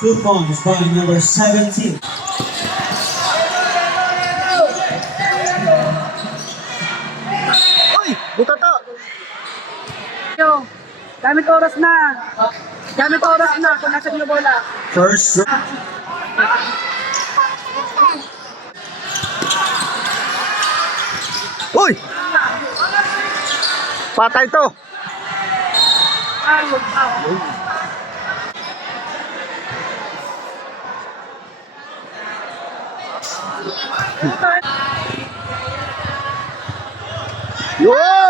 2 points by number 17. Uy! Buta to! Yo, gamit oras na. Gamit oras na kung nasa yung bola. First Uy! Patay to! Yo!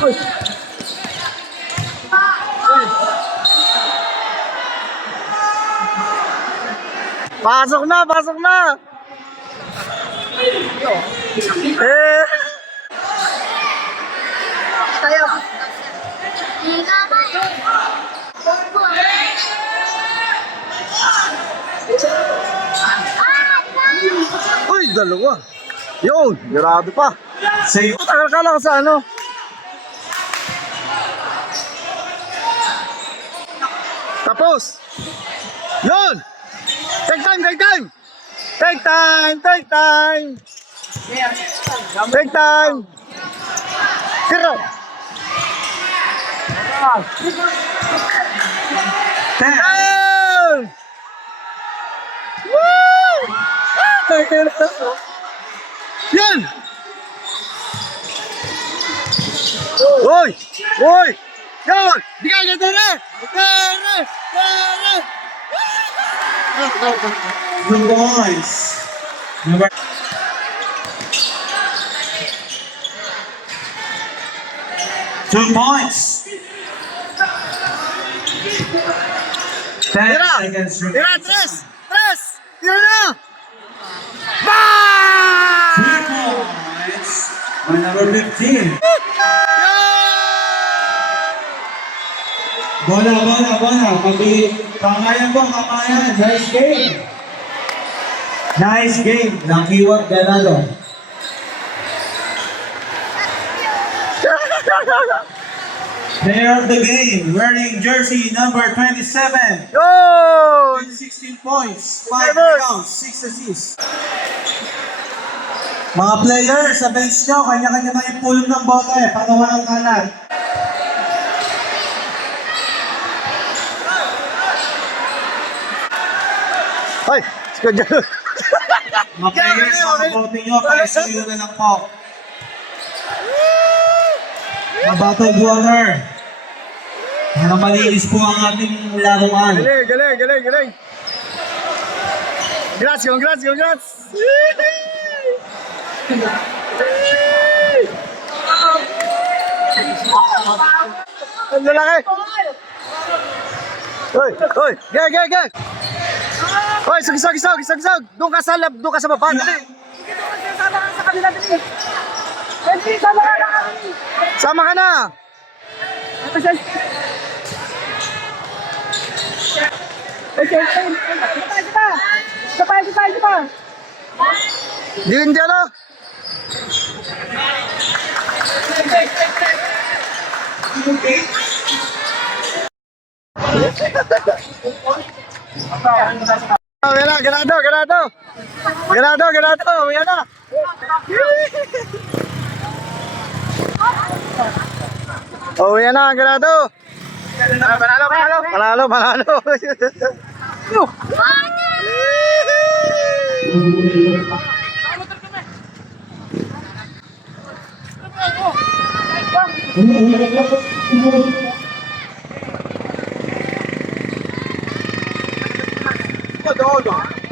basket. Pasok na! Pasok na! Eh! Tayo. Uy! Dalawa! Yun! Grado pa! Save. Tagal ka lang sa ano? Tapos! Yun! Take time! Take time! Take time! Take time! Take time! Zero! 10. Ayun! Woo! Yan! Hoy! Hoy! Yan! Di ka tere! Tere! Tere! 2 points. Number 2 points. 10 Tira! seconds Tira! remaining. Tres! Tres! Tira na! 3 Bang! points by number 15. Bola, bola, bola. Kamayan po, kamayan. Nice game. Nice game. Nakiwag ganado. Player of the game, wearing jersey number 27. Yo! 16 points, 5 Seven. rebounds, 6 assists. Mga players sa bench nyo, kanya-kanya na yung pulong ng bote. Pagawa ng kanan. Ay! Ska dyan! Mga players, mga bote nyo, pakisuyo na lang po. Mga bottled water. Para malinis po ang ating laruan. Galing! Galing! Galing! Galing! Congrats! Congrats! Congrats! Ang lalaki! Hoy! Hoy! Gag! Gag! Gag! Hoy! Sagisag! Sagisag! Sagisag! Doon ka sa lab! Doon ka sa baba! Dali! Sama ka sa kanila din. Pwede, sama ka na kami. Sama ka na! Di hindi ano? Oh, yan na, ganado, ganado. Ganado, ganado, yan na. Oh, yan na, ganado. Panalo, panalo. Panalo, panalo. Todo.